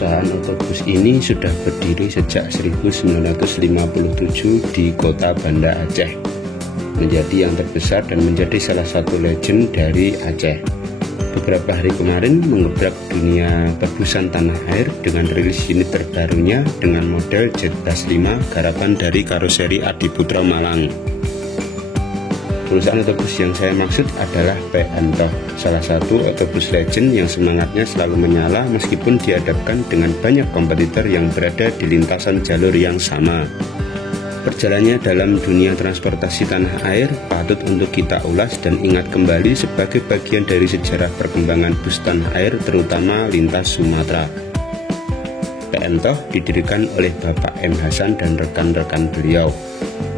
Perusahaan otobus ini sudah berdiri sejak 1957 di kota Banda Aceh, menjadi yang terbesar dan menjadi salah satu legend dari Aceh. Beberapa hari kemarin menggebrak dunia tebusan tanah air dengan rilis unit terbarunya dengan model Jetbus 5 garapan dari karoseri Adiputra Malang. Perusahaan otobus yang saya maksud adalah PM Toh, salah satu otobus legend yang semangatnya selalu menyala meskipun dihadapkan dengan banyak kompetitor yang berada di lintasan jalur yang sama. Perjalanannya dalam dunia transportasi tanah air patut untuk kita ulas dan ingat kembali sebagai bagian dari sejarah perkembangan bus tanah air terutama lintas Sumatera. PM Toh didirikan oleh Bapak M. Hasan dan rekan-rekan beliau.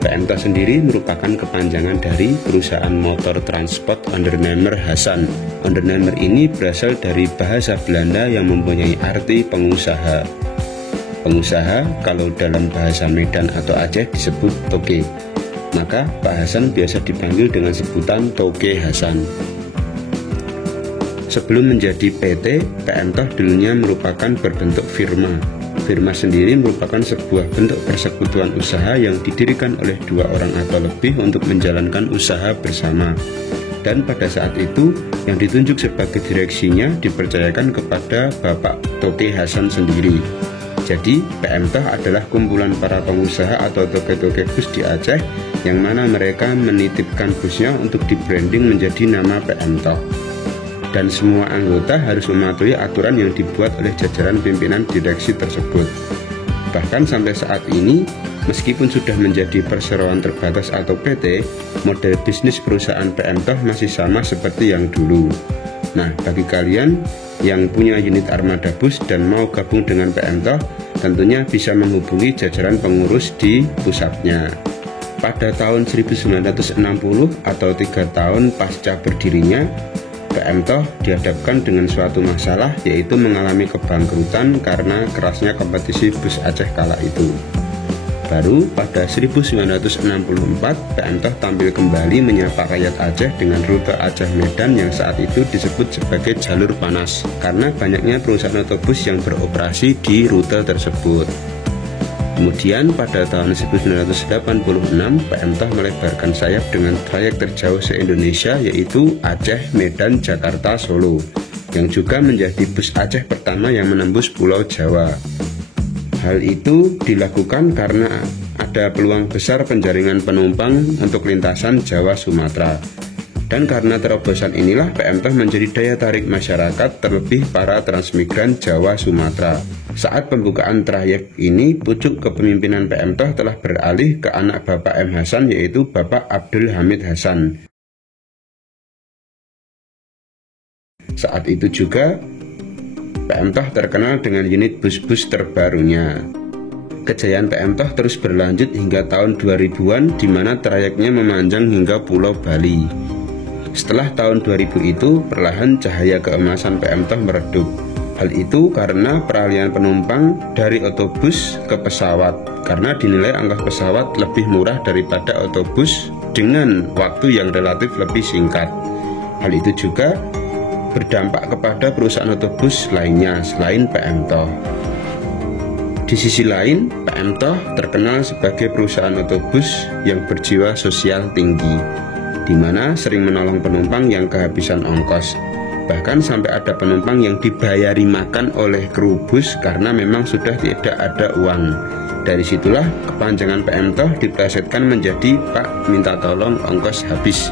PM Toh sendiri merupakan kepanjangan dari perusahaan motor transport Ondernemer Hasan. Ondernemer ini berasal dari bahasa Belanda yang mempunyai arti pengusaha. Pengusaha kalau dalam bahasa Medan atau Aceh disebut Toke. Maka Pak Hasan biasa dipanggil dengan sebutan Toke Hasan. Sebelum menjadi PT, PM Toh dulunya merupakan berbentuk firma. Firma sendiri merupakan sebuah bentuk persekutuan usaha yang didirikan oleh dua orang atau lebih untuk menjalankan usaha bersama. Dan pada saat itu, yang ditunjuk sebagai direksinya dipercayakan kepada Bapak Toke Hasan sendiri. Jadi, PM Toh adalah kumpulan para pengusaha atau toke-toke bus di Aceh yang mana mereka menitipkan busnya untuk di-branding menjadi nama PM Toh. Dan semua anggota harus mematuhi aturan yang dibuat oleh jajaran pimpinan direksi tersebut. Bahkan sampai saat ini, meskipun sudah menjadi perseroan terbatas atau PT, model bisnis perusahaan PM Toh masih sama seperti yang dulu. Nah, bagi kalian yang punya unit armada bus dan mau gabung dengan PM Toh, tentunya bisa menghubungi jajaran pengurus di pusatnya. Pada tahun 1960 atau 3 tahun pasca berdirinya, PM Toh dihadapkan dengan suatu masalah, yaitu mengalami kebangkrutan karena kerasnya kompetisi bus Aceh kala itu. Baru pada 1964 PM Toh tampil kembali menyapa rakyat Aceh dengan rute Aceh Medan yang saat itu disebut sebagai jalur panas karena banyaknya perusahaan otobus yang beroperasi di rute tersebut. Kemudian pada tahun 1986 PM Toh melebarkan sayap dengan trayek terjauh se-Indonesia yaitu Aceh, Medan, Jakarta, Solo, yang juga menjadi bus Aceh pertama yang menembus Pulau Jawa. Hal itu dilakukan karena ada peluang besar penjaringan penumpang untuk lintasan Jawa-Sumatera. Dan karena terobosan inilah PM Toh menjadi daya tarik masyarakat, terlebih para transmigran Jawa-Sumatera. Saat pembukaan trayek ini, pucuk kepemimpinan PM Toh telah beralih ke anak Bapak M. Hasan yaitu Bapak Abdul Hamid Hasan. Saat itu juga PM Toh terkenal dengan unit bus-bus terbarunya. Kejayaan PM Toh terus berlanjut hingga tahun 2000-an di mana trayeknya memanjang hingga Pulau Bali. Setelah tahun 2000 itu, perlahan cahaya keemasan PM Toh meredup. Hal itu karena peralihan penumpang dari otobus ke pesawat, karena dinilai ongkos pesawat lebih murah daripada otobus dengan waktu yang relatif lebih singkat. Hal itu juga berdampak kepada perusahaan otobus lainnya selain PM Toh. Di sisi lain, PM Toh terkenal sebagai perusahaan otobus yang berjiwa sosial tinggi, di mana sering menolong penumpang yang kehabisan ongkos. Bahkan sampai ada penumpang yang dibayari makan oleh kru bus karena memang sudah tidak ada uang. Dari situlah kepanjangan PM Toh diplesetkan menjadi Pak minta tolong ongkos habis.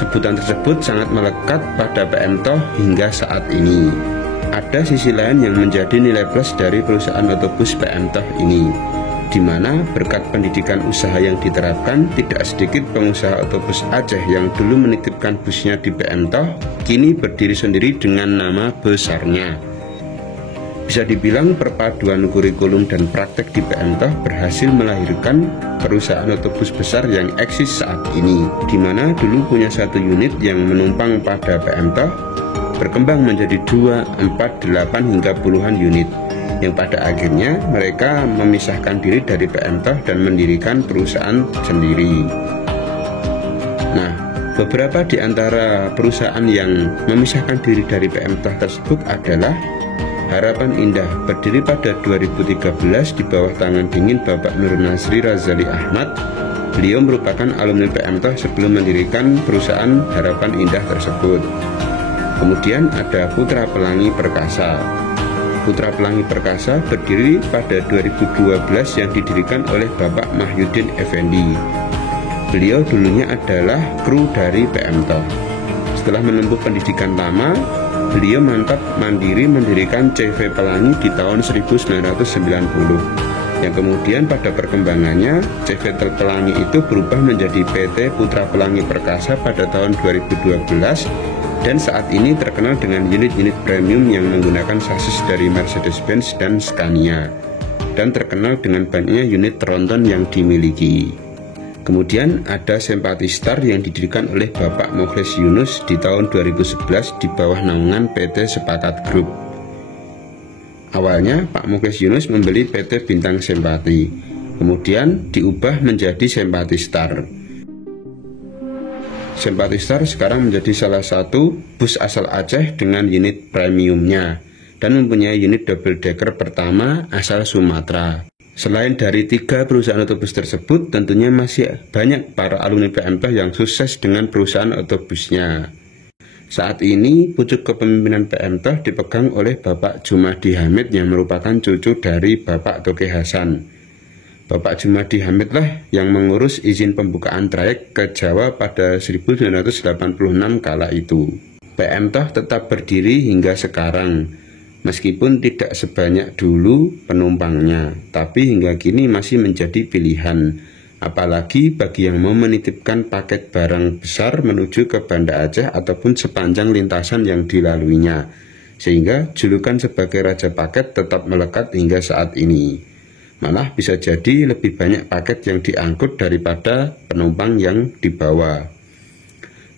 Sebutan tersebut sangat melekat pada PM Toh hingga saat ini. Ada sisi lain yang menjadi nilai plus dari perusahaan otobus PM Toh ini, di mana berkat pendidikan usaha yang diterapkan, tidak sedikit pengusaha otobus Aceh yang dulu menitipkan busnya di PM Toh kini berdiri sendiri dengan nama besarnya. Bisa dibilang perpaduan kurikulum dan praktek di PM Toh berhasil melahirkan perusahaan otobus besar yang eksis saat ini, di mana dulu punya satu unit yang menumpang pada PM Toh berkembang menjadi 2, 4, 8 hingga puluhan unit, yang pada akhirnya mereka memisahkan diri dari PM Toh dan mendirikan perusahaan sendiri. Nah, beberapa di antara perusahaan yang memisahkan diri dari PM Toh tersebut adalah Harapan Indah berdiri pada 2013 di bawah tangan dingin Bapak Nur Nasri Razali Ahmad. Beliau merupakan alumni PMTOH sebelum mendirikan perusahaan Harapan Indah tersebut. Kemudian ada Putra Pelangi Perkasa. Putra Pelangi Perkasa berdiri pada 2012 yang didirikan oleh Bapak Mahyudin Effendi. Beliau dulunya adalah kru dari PMTOH. Setelah menempuh pendidikan lama, beliau mantap mandiri mendirikan CV Pelangi di tahun 1990. Yang kemudian pada perkembangannya, CV Pelangi itu berubah menjadi PT Putra Pelangi Perkasa pada tahun 2012 dan saat ini terkenal dengan unit-unit premium yang menggunakan sasis dari Mercedes-Benz dan Scania dan terkenal dengan banyaknya unit tronton yang dimiliki. Kemudian ada Sempatistar yang didirikan oleh Bapak Mukhlis Yunus di tahun 2011 di bawah naungan PT Sepakat Group. Awalnya Pak Mukhlis Yunus membeli PT Bintang Sempati, kemudian diubah menjadi Sempatistar. Sempatistar sekarang menjadi salah satu bus asal Aceh dengan unit premiumnya dan mempunyai unit double decker pertama asal Sumatera. Selain dari 3 perusahaan otobus tersebut, tentunya masih banyak para alumni PMTOH yang sukses dengan perusahaan otobusnya. Saat ini, pucuk kepemimpinan PMTOH dipegang oleh Bapak Jumadi Hamid yang merupakan cucu dari Bapak Toke Hasan. Bapak Jumadi Hamid lah yang mengurus izin pembukaan trayek ke Jawa pada 1986 kala itu. PMTOH tetap berdiri hingga sekarang. Meskipun tidak sebanyak dulu penumpangnya, tapi hingga kini masih menjadi pilihan. Apalagi bagi yang mau menitipkan paket barang besar menuju ke Banda Aceh ataupun sepanjang lintasan yang dilaluinya. Sehingga julukan sebagai Raja Paket tetap melekat hingga saat ini. Malah bisa jadi lebih banyak paket yang diangkut daripada penumpang yang dibawa.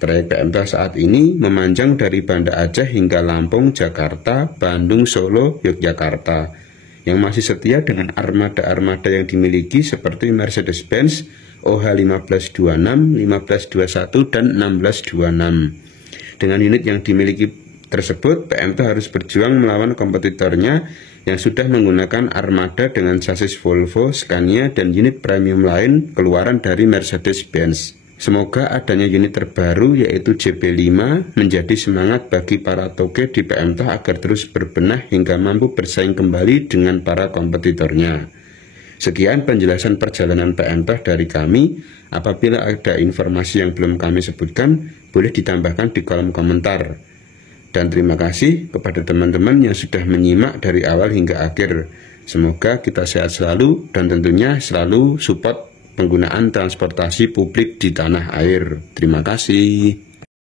Trayek PMTOH saat ini memanjang dari Banda Aceh hingga Lampung, Jakarta, Bandung, Solo, Yogyakarta, yang masih setia dengan armada-armada yang dimiliki seperti Mercedes-Benz, OH1526, 1521, dan 1626. Dengan unit yang dimiliki tersebut, PMTOH harus berjuang melawan kompetitornya yang sudah menggunakan armada dengan sasis Volvo, Scania, dan unit premium lain keluaran dari Mercedes-Benz. Semoga adanya unit terbaru yaitu JP5 menjadi semangat bagi para toke di PMTOH agar terus berbenah hingga mampu bersaing kembali dengan para kompetitornya. Sekian penjelasan perjalanan PMTOH dari kami. Apabila ada informasi yang belum kami sebutkan, boleh ditambahkan di kolom komentar. Dan terima kasih kepada teman-teman yang sudah menyimak dari awal hingga akhir. Semoga kita sehat selalu dan tentunya selalu support penggunaan transportasi publik di tanah air. Terima kasih.